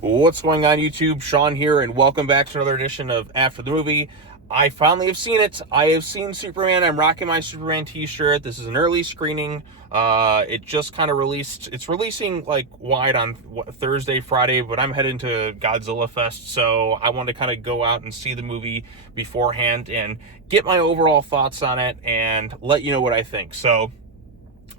What's going on, YouTube? Sean here, and welcome back to another edition of After the Movie. I finally have seen it. I have seen Superman. I'm rocking my Superman t-shirt. This is an early screening. It just kind of released. It's releasing like wide on Thursday, Friday, but I'm heading to Godzilla Fest, so I want to kind of go out and see the movie beforehand and get my overall thoughts on it and let you know what I think. So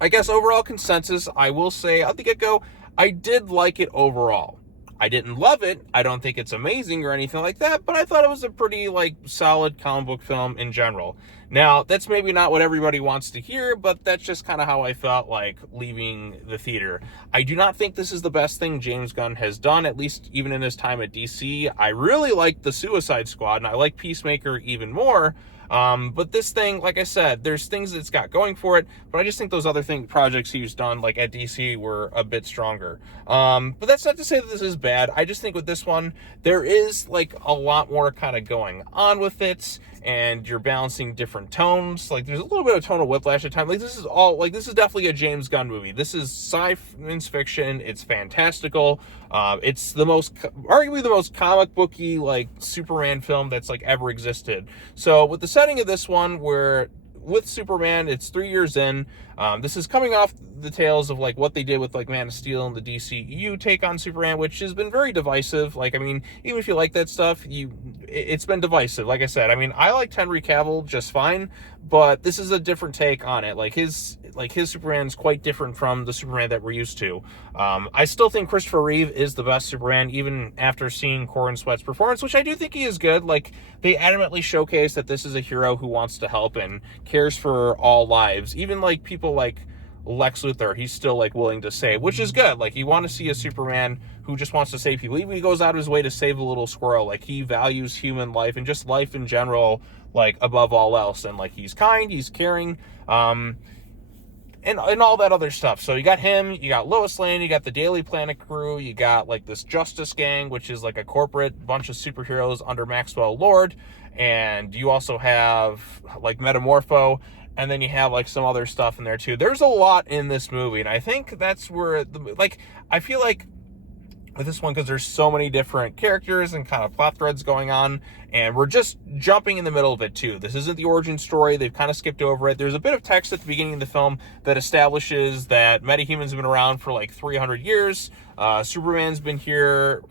I guess overall consensus, I will say at the get-go, I did like it overall. I didn't love it. I don't think it's amazing or anything like that, but I thought it was a pretty, solid comic book film in general. Now, that's maybe not what everybody wants to hear, but that's just kind of how I felt like leaving the theater. I do not think this is the best thing James Gunn has done, at least even in his time at DC. I really like the Suicide Squad, and I like Peacemaker even more. But this thing, like I said, there's things it's got going for it, but I just think those other projects he's done, like at DC, were a bit stronger. But that's not to say that this is bad. I just think with this one, there is a lot more kind of going on with it, and you're balancing different tones. There's a little bit of tonal whiplash at times. This is definitely a James Gunn movie. This is science fiction. It's fantastical. It's arguably the most comic booky, Superman film that's ever existed. So with the setting of this one, where with Superman, it's 3 years in. This is coming off the tails of what they did with Man of Steel and the DCEU take on Superman, which has been very divisive. even if you like that stuff, it's been divisive. Like I said, I liked Henry Cavill just fine, but this is a different take on it. His Superman's quite different from the Superman that we're used to. I still think Christopher Reeve is the best Superman, even after seeing Corin Sweat's performance, which I do think he is good. They adamantly showcase that this is a hero who wants to help and cares for all lives. Even people like Lex Luthor, he's still willing to save, which is good. You want to see a Superman who just wants to save people. Even he goes out of his way to save a little squirrel. He values human life and just life in general, above all else. And he's kind, he's caring, and all that other stuff. So you got him, you got Lois Lane, you got the Daily Planet crew, you got this Justice Gang, which is a corporate bunch of superheroes under Maxwell Lord, and you also have Metamorpho, and then you have some other stuff in there too. There's a lot in this movie, and I think that's where I feel with this one, because there's so many different characters and kind of plot threads going on, and we're just jumping in the middle of it too. This isn't the origin story. They've kind of skipped over it. There's a bit of text at the beginning of the film that establishes that metahumans have been around for 300 years. Superman's been here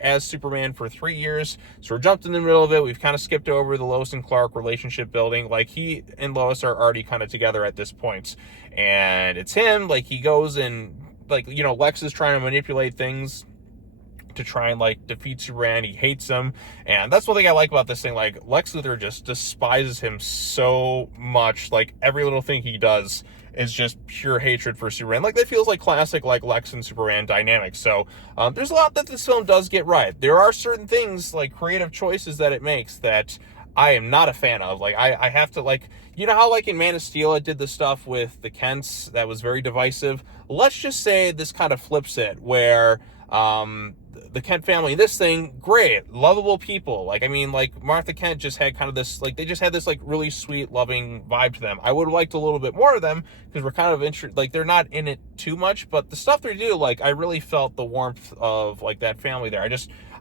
as Superman for 3 years. So we're jumped in the middle of it. We've kind of skipped over the Lois and Clark relationship building. He and Lois are already kind of together at this point. And it's him, he goes and Lex is trying to manipulate things to try and defeat Superman. He hates him, and that's one thing I like about this thing. Lex Luthor just despises him so much. Every little thing he does is just pure hatred for Superman. That feels classic Lex and Superman dynamics. So there's a lot that this film does get right. There are certain things, creative choices that it makes, that I am not a fan of. I have to you know how in Man of Steel it did the stuff with the Kents that was very divisive. Let's just say this kind of flips it, where the Kent family, this thing, great, lovable people. Martha Kent just had kind of this, they just had this, really sweet, loving vibe to them. I would have liked a little bit more of them, because we're kind of they're not in it too much, but the stuff they do, I really felt the warmth of, that family there.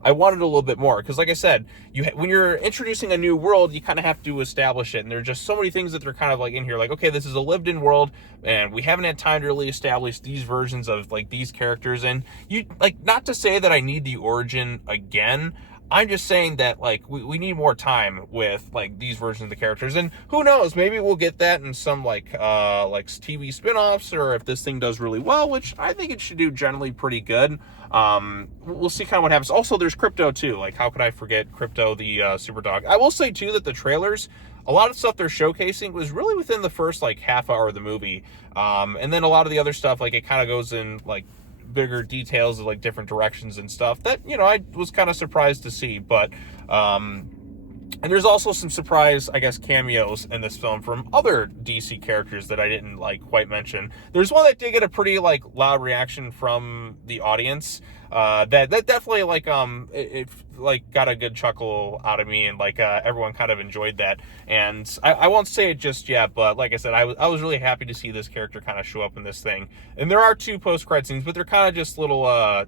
I wanted a little bit more, because like I said, when you're introducing a new world, you kind of have to establish it, and there's just so many things that they're kind of in here, okay, this is a lived-in world, and we haven't had time to really establish these versions of these characters. And you not to say that I need the origin again, I'm just saying that we need more time with these versions of the characters. And who knows, maybe we'll get that in some TV spin-offs, or if this thing does really well, which I think it should do generally pretty good. We'll see kind of what happens. Also, there's Krypto too. How could I forget Krypto, the super dog? I will say too that the trailers, a lot of stuff they're showcasing was really within the first half hour of the movie, and then a lot of the other stuff it kind of goes in bigger details of different directions and stuff that I was kind of surprised to see. But and there's also some surprise, I guess, cameos in this film from other DC characters that I didn't quite mention. There's one that did get a pretty loud reaction from the audience. That definitely it got a good chuckle out of me, and everyone kind of enjoyed that. And I won't say it just yet, but like I said, I was really happy to see this character kind of show up in this thing. And there are 2 post-credit scenes, but they're kind of just little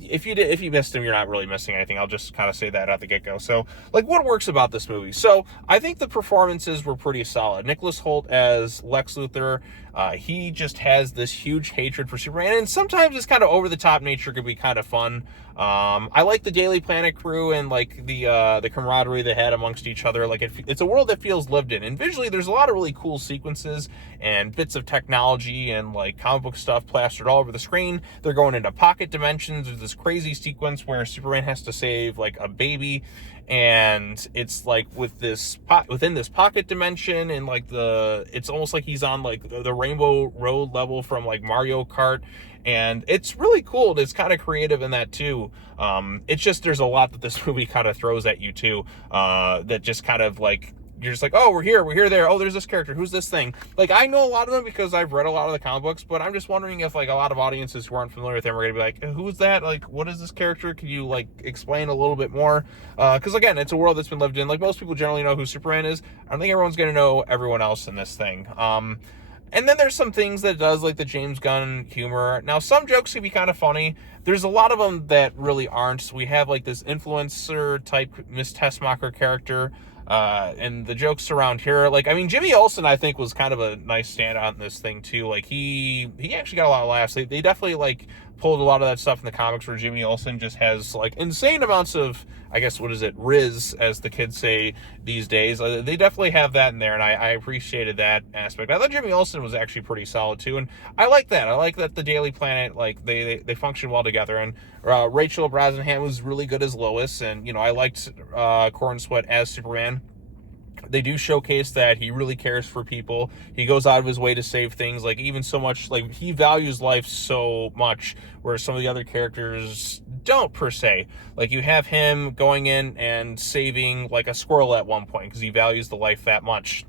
if you missed him, you're not really missing anything. I'll just kind of say that at the get-go. So, like, what works about this movie? So, I think the performances were pretty solid. Nicholas Hoult as Lex Luthor, he just has this huge hatred for Superman, and sometimes his kind of over-the-top nature could be kind of fun. I like the Daily Planet crew and, like, the camaraderie they had amongst each other. Like, it's a world that feels lived in, and visually there's a lot of really cool sequences and bits of technology and, like, comic book stuff plastered all over the screen. They're going into pocket dimensions. There's this crazy sequence where Superman has to save, like, a baby, and it's like within this pocket dimension, and like it's almost like he's on like the Rainbow Road level from like Mario Kart, and it's really cool. It's kind of creative in that too. It's just there's a lot that this movie kind of throws at you too, that just kind of like, you're just like, oh, we're here, there. Oh, there's this character. Who's this thing? Like, I know a lot of them because I've read a lot of the comic books, but I'm just wondering if, like, a lot of audiences who aren't familiar with them are going to be like, who's that? Like, what is this character? Can you, like, explain a little bit more? Because, again, it's a world that's been lived in. Like, most people generally know who Superman is. I don't think everyone's going to know everyone else in this thing. And then there's some things that it does, like the James Gunn humor. Now, some jokes can be kind of funny. There's a lot of them that really aren't. We have, like, this influencer-type Miss Tessmacher character. And the jokes around here, like, I mean, Jimmy Olsen, I think, was kind of a nice standout in this thing, too. Like, he actually got a lot of laughs. They definitely, like, pulled a lot of that stuff in the comics where Jimmy Olsen just has, like, insane amounts of, I guess, what is it, Riz, as the kids say these days. They definitely have that in there, and I appreciated that aspect. I thought Jimmy Olsen was actually pretty solid, too, and I like that. I like that the Daily Planet, like, they function well together, and Rachel Brosnahan was really good as Lois, and, you know, I liked Corn Sweat as Superman. They do showcase that he really cares for people. He goes out of his way to save things, like, even so much, like, he values life so much, where some of the other characters don't, per se. Like, you have him going in and saving, like, a squirrel at one point, because he values the life that much.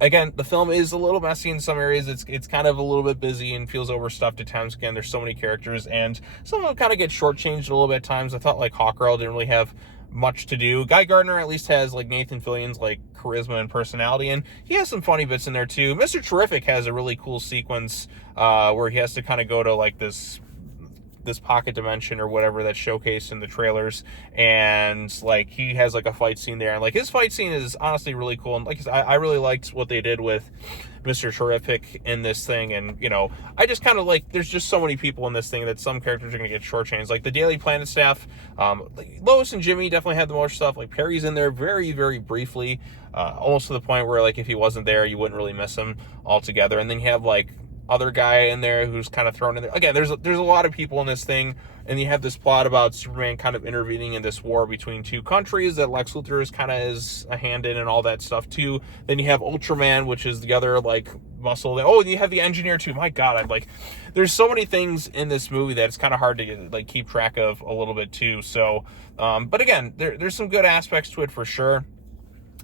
Again, the film is a little messy in some areas. It's kind of a little bit busy and feels overstuffed at times. Again, there's so many characters, and some of them kind of get shortchanged a little bit at times. I thought, like, Hawkgirl didn't really have much to do. Guy Gardner at least has, like, Nathan Fillion's, like, charisma and personality, and he has some funny bits in there too. Mr. Terrific has a really cool sequence where he has to kind of go to, like, this pocket dimension or whatever that's showcased in the trailers, and, like, he has, like, a fight scene there, and, like, his fight scene is honestly really cool, and, like I said, I really liked what they did with Mr. Terrific in this thing, and, you know, I just kind of, like, there's just so many people in this thing that some characters are going to get shortchanged. Like, the Daily Planet staff, Lois and Jimmy definitely had the most stuff. Like, Perry's in there very, very briefly, almost to the point where, like, if he wasn't there, you wouldn't really miss him altogether. And then you have, like, other guy in there who's kind of thrown in there. Again, there's a lot of people in this thing, and you have this plot about Superman kind of intervening in this war between two countries that Lex Luthor is kind of is a hand in and all that stuff too. Then you have Ultraman, which is the other, like, muscle. And you have the Engineer too. My God, I'm like, there's so many things in this movie that it's kind of hard to, like, keep track of a little bit too. So, but again, there's some good aspects to it for sure.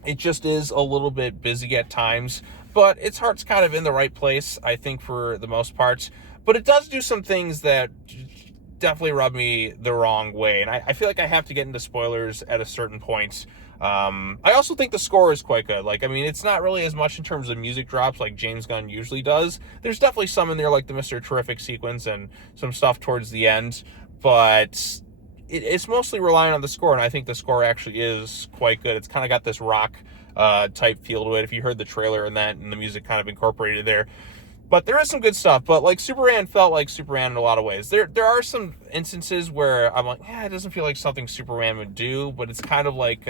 It just is a little bit busy at times, but its heart's kind of in the right place, I think, for the most part. But it does do some things that definitely rub me the wrong way, and I feel like I have to get into spoilers at a certain point. I also think the score is quite good. Like, I mean, it's not really as much in terms of music drops like James Gunn usually does. There's definitely some in there, like the Mr. Terrific sequence and some stuff towards the end, but it's mostly relying on the score, and I think the score actually is quite good. It's kind of got this rock type feel to it. If you heard the trailer and that, and the music kind of incorporated there. But there is some good stuff. But, like, Superman felt like Superman in a lot of ways. There are some instances where I'm like, it doesn't feel like something Superman would do, but it's kind of like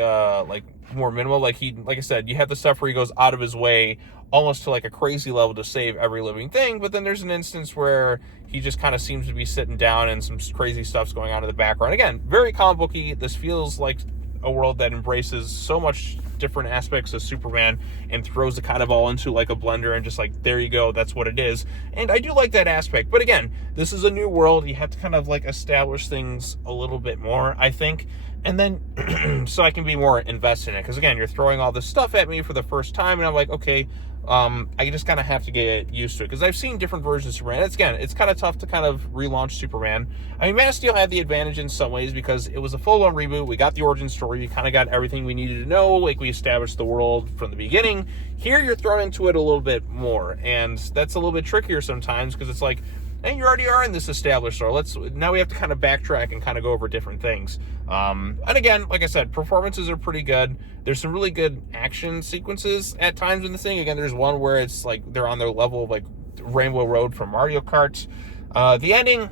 more minimal. Like I said, you have the stuff where he goes out of his way almost to, like, a crazy level to save every living thing. But then there's an instance where he just kind of seems to be sitting down and some crazy stuff's going on in the background. Again, very comic booky. This feels like a world that embraces so much different aspects of Superman and throws it kind of all into, like, a blender and just, like, there you go, that's what it is. And I do like that aspect. But again, this is a new world. You have to kind of, like, establish things a little bit more, I think. And then so I can be more invested in it. Because, again, you're throwing all this stuff at me for the first time, and I'm like, okay, I just kind of have to get used to it, because I've seen different versions of Superman. It's kind of tough to kind of relaunch Superman. I mean, Man of Steel had the advantage in some ways because it was a full-on reboot. We got the origin story. We kind of got everything we needed to know. Like, we established the world from the beginning. Here, you're thrown into it a little bit more, and that's a little bit trickier sometimes, because it's like, and you already are in this established story. Now we have to kind of backtrack and kind of go over different things. And again, like I said, performances are pretty good. There's some really good action sequences at times in this thing. Again, there's one where it's like they're on their level of like Rainbow Road from Mario Kart. The ending,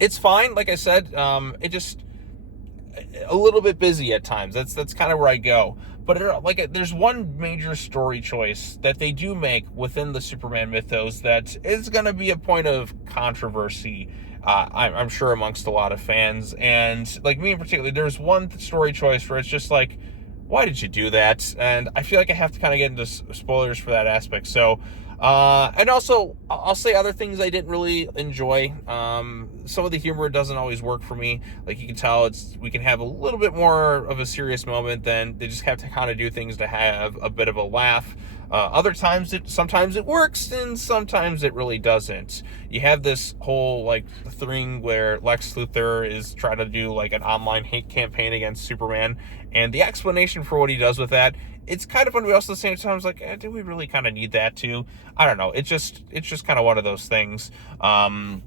it's fine. Like I said, it just a little bit busy at times. That's kind of where I go. But there's one major story choice that they do make within the Superman mythos that is going to be a point of controversy, I'm sure, amongst a lot of fans. And like me in particular, there's one story choice where it's just like, why did you do that? And I feel like I have to kind of get into spoilers for that aspect. So, and also, I'll say other things I didn't really enjoy. Some of the humor doesn't always work for me. Like you can tell, we can have a little bit more of a serious moment, then they just have to kind of do things to have a bit of a laugh. Other times, sometimes it works, and sometimes it really doesn't. You have this whole like thing where Lex Luthor is trying to do like an online hate campaign against Superman, and the explanation for what he does with that, it's kind of funny, but also at the same time, it's like, do we really kind of need that too? I don't know. It's just kind of one of those things. And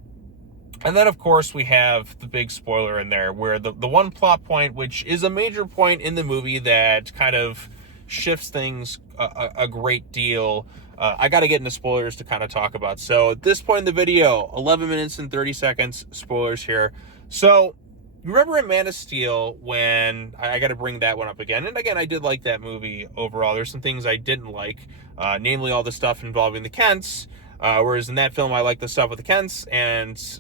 then, of course, we have the big spoiler in there where the one plot point, which is a major point in the movie that kind of shifts things a great deal. I got to get into spoilers to kind of talk about. So at this point in the video, 11 minutes and 30 seconds, spoilers here. So remember in Man of Steel when I got to bring that one up again. And again, I did like that movie overall. There's some things I didn't like, namely all the stuff involving the Kents. Whereas in that film, I liked the stuff with the Kents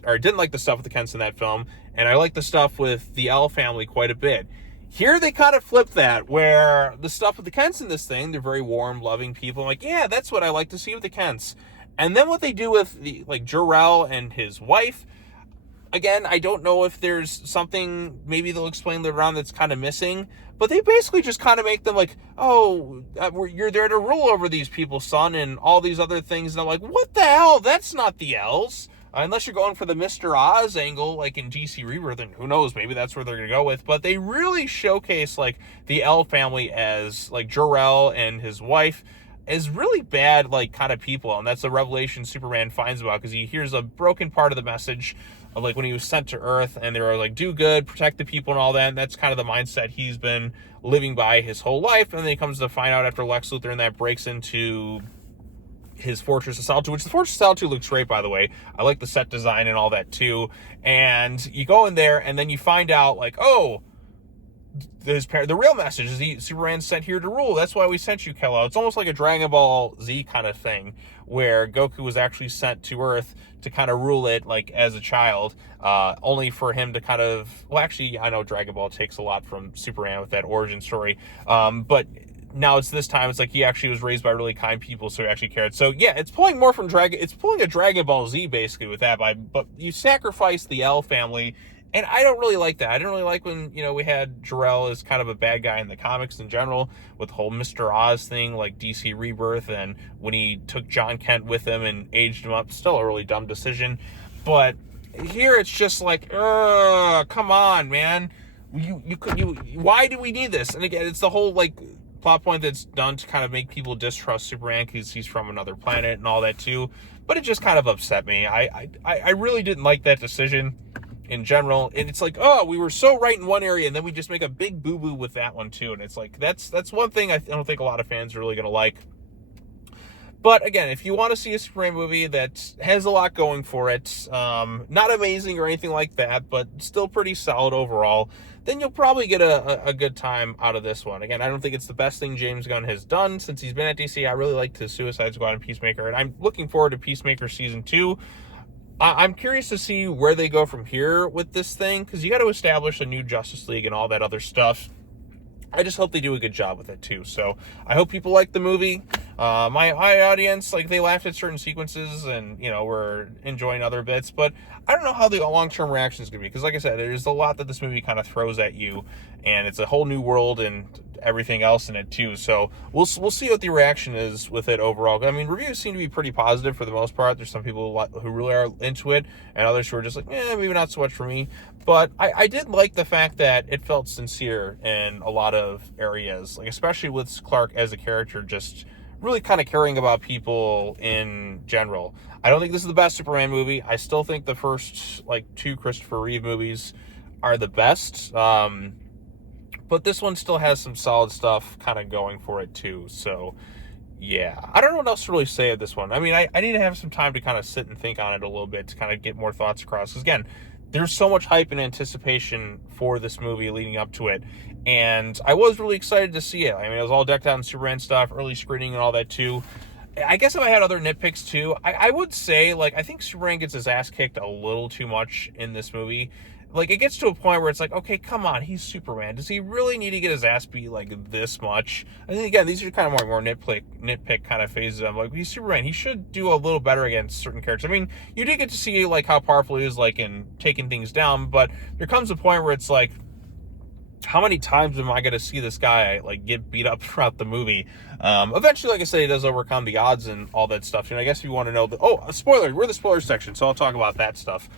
or didn't like the stuff with the Kents in that film. And I liked the stuff with the L family quite a bit. Here they kind of flip that, where the stuff with the Kents in this thing, they're very warm, loving people. I'm like, yeah, that's what I like to see with the Kents. And then what they do with Jor-El and his wife, again, I don't know if there's something maybe they'll explain later on that's kind of missing, but they basically just kind of make them like, oh, you're there to rule over these people, son, and all these other things. And I'm like, what the hell? That's not the L's. Unless you're going for the Mr. Oz angle, like in DC Rebirth, and who knows, maybe that's where they're going to go with. But they really showcase, like, the L family as, like, Jor-El and his wife as really bad, like, kind of people. And that's the revelation Superman finds about, because he hears a broken part of the message of, like, when he was sent to Earth, and they were like, do good, protect the people and all that. And that's kind of the mindset he's been living by his whole life. And then he comes to find out after Lex Luthor and that breaks into his Fortress of Solitude, which the Fortress of Solitude looks great, by the way. I like the set design and all that too. And you go in there and then you find out, like, oh, the real message is Superman's sent here to rule. That's why we sent you, Kal-El. It's almost like a Dragon Ball Z kind of thing, where Goku was actually sent to Earth to kind of rule it, like, as a child, only for him to kind of, well, actually, I know Dragon Ball takes a lot from Superman with that origin story, but now it's this time, it's like he actually was raised by really kind people, so he actually cared. So yeah, it's pulling more from it's pulling a Dragon Ball Z basically with that, but you sacrifice the L family, and I don't really like that. I didn't really like when, we had Jor-El as kind of a bad guy in the comics in general, with the whole Mr. Oz thing, like DC Rebirth, and when he took John Kent with him and aged him up. Still a really dumb decision. But here it's just like, come on, man. Why do we need this? And again, it's the whole, like, plot point that's done to kind of make people distrust Superman because he's from another planet and all that too. But it just kind of upset me. I really didn't like that decision in general. And it's like, oh, we were so right in one area, and then we just make a big boo-boo with that one too. And it's like, that's one thing I don't think a lot of fans are really going to like. But again, if you want to see a Superman movie that has a lot going for it, not amazing or anything like that, but still pretty solid overall, then you'll probably get a good time out of this one. Again, I don't think it's the best thing James Gunn has done since he's been at DC. I really liked his Suicide Squad and Peacemaker, and I'm looking forward to Peacemaker Season 2. I'm curious to see where they go from here with this thing, because you got to establish a new Justice League and all that other stuff. I just hope they do a good job with it too. So I hope people like the movie. My audience, like, they laughed at certain sequences and, were enjoying other bits, but I don't know how the long-term reaction is going to be, because like I said, there's a lot that this movie kind of throws at you, and it's a whole new world and everything else in it too. So we'll see what the reaction is with it overall. I mean, reviews seem to be pretty positive for the most part. There's some people who really are into it, and others who are just like, maybe not so much for me. But I did like the fact that it felt sincere in a lot of areas, like especially with Clark as a character just really kind of caring about people in general. I don't think this is the best Superman movie. I still think the first, like, 2 Christopher Reeve movies are the best. But this one still has some solid stuff kind of going for it, too. So, yeah. I don't know what else to really say of this one. I mean, I need to have some time to kind of sit and think on it a little bit to kind of get more thoughts across. Because, again, there's so much hype and anticipation for this movie leading up to it. And I was really excited to see it. I mean, it was all decked out in Superman stuff, early screening and all that, too. I guess if I had other nitpicks, too, I would say, like, I think Superman gets his ass kicked a little too much in this movie. Like, it gets to a point where it's like, okay, come on, he's Superman. Does he really need to get his ass beat, like, this much? I think, again, these are kind of more nitpick kind of phases. I'm like, he's Superman. He should do a little better against certain characters. I mean, you did get to see, like, how powerful he is, like, in taking things down, but there comes a point where it's like, how many times am I going to see this guy, like, get beat up throughout the movie? Eventually, like I said, he does overcome the odds and all that stuff. And I guess if you want to know, a spoiler, we're the spoiler section, so I'll talk about that stuff.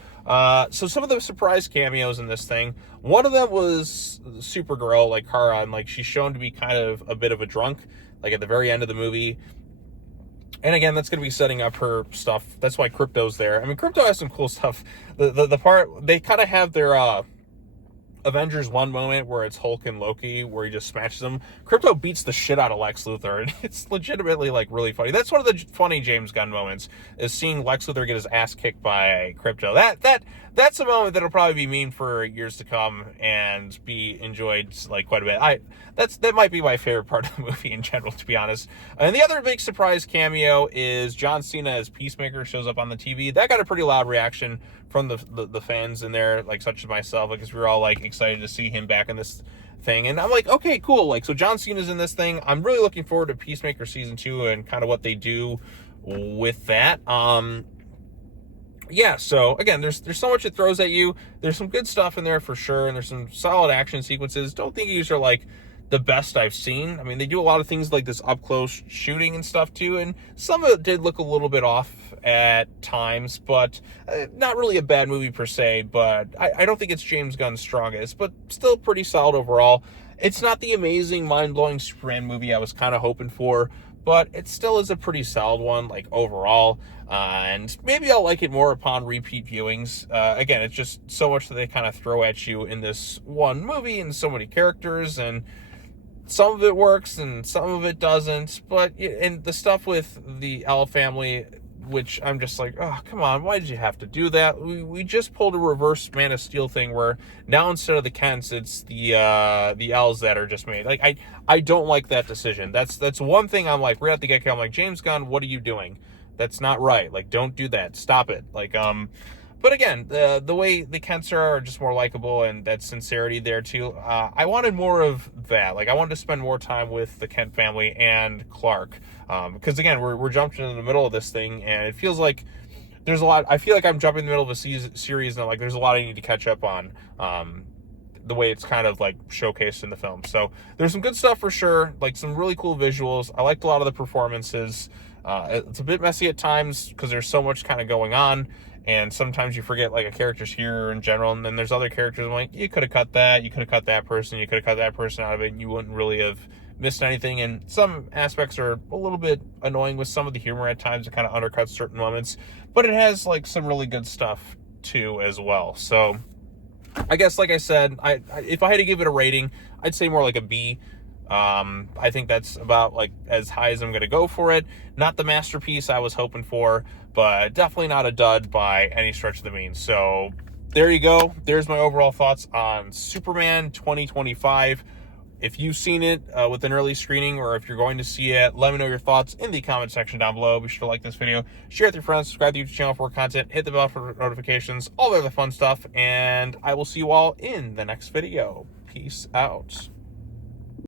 So some of the surprise cameos in this thing, one of them was Supergirl, like Kara, and, like, she's shown to be kind of a bit of a drunk, like, at the very end of the movie. And again, that's going to be setting up her stuff. That's why Krypto's there. I mean, Krypto has some cool stuff. The part, they kind of have their, Avengers 1 moment where it's Hulk and Loki where he just smashes them. Krypto beats the shit out of Lex Luthor, and it's legitimately, like, really funny. That's one of the funny James Gunn moments, is seeing Lex Luthor get his ass kicked by Krypto. That's a moment that'll probably be meme for years to come and be enjoyed, like, quite a bit. That might be my favorite part of the movie in general, to be honest. And the other big surprise cameo is John Cena as Peacemaker shows up on the TV. That got a pretty loud reaction from the fans in there, like, such as myself, because we were all, like, excited to see him back in this thing. And I'm like, okay, cool. Like, so John Cena's in this thing. I'm really looking forward to Peacemaker season 2 and kind of what they do with that. Yeah, so again, there's so much it throws at you. There's some good stuff in there for sure, and there's some solid action sequences. Don't think these are, like, the best I've seen. I mean, they do a lot of things like this up-close shooting and stuff too, and some of it did look a little bit off at times, but not really a bad movie per se, but I don't think it's James Gunn's strongest, but still pretty solid overall. It's not the amazing, mind-blowing Superman movie I was kind of hoping for, but it still is a pretty solid one, like, overall, and maybe I'll like it more upon repeat viewings. Again, it's just so much that they kind of throw at you in this one movie, and so many characters, and some of it works and some of it doesn't, but, and the stuff with the L family, which I'm just like, oh, come on, why did you have to do that? We just pulled a reverse Man of Steel thing where now instead of the Kents, it's the L's that are just made. Like, I don't like that decision. That's one thing I'm like, right at the get-go, I'm like, James Gunn, what are you doing? That's not right. Like, don't do that. Stop it. Like, but again, the way the Kents are just more likable, and that sincerity there too. I wanted more of that. Like, I wanted to spend more time with the Kent family and Clark, because again, we're jumping in the middle of this thing, and it feels like there's a lot. I feel like I'm jumping in the middle of a series, and, like, there's a lot I need to catch up on. The way it's kind of, like, showcased in the film. So there's some good stuff for sure. Like, some really cool visuals. I liked a lot of the performances. It's a bit messy at times because there's so much kind of going on. And sometimes you forget, like, a character's here in general, and then there's other characters, I'm like, you could have cut that, you could have cut that person, you could have cut that person out of it, and you wouldn't really have missed anything. And some aspects are a little bit annoying with some of the humor at times. It kind of undercuts certain moments, but it has, like, some really good stuff too as well. So I guess, like I said, if I had to give it a rating, I'd say more like a B. I think that's about, like, as high as I'm going to go for it. Not the masterpiece I was hoping for, but definitely not a dud by any stretch of the means. So there you go. There's my overall thoughts on Superman 2025. If you've seen it with an early screening, or if you're going to see it, let me know your thoughts in the comment section down below. Be sure to like this video, share it with your friends, subscribe to the YouTube channel for more content, hit the bell for notifications, all the other fun stuff, and I will see you all in the next video. Peace out.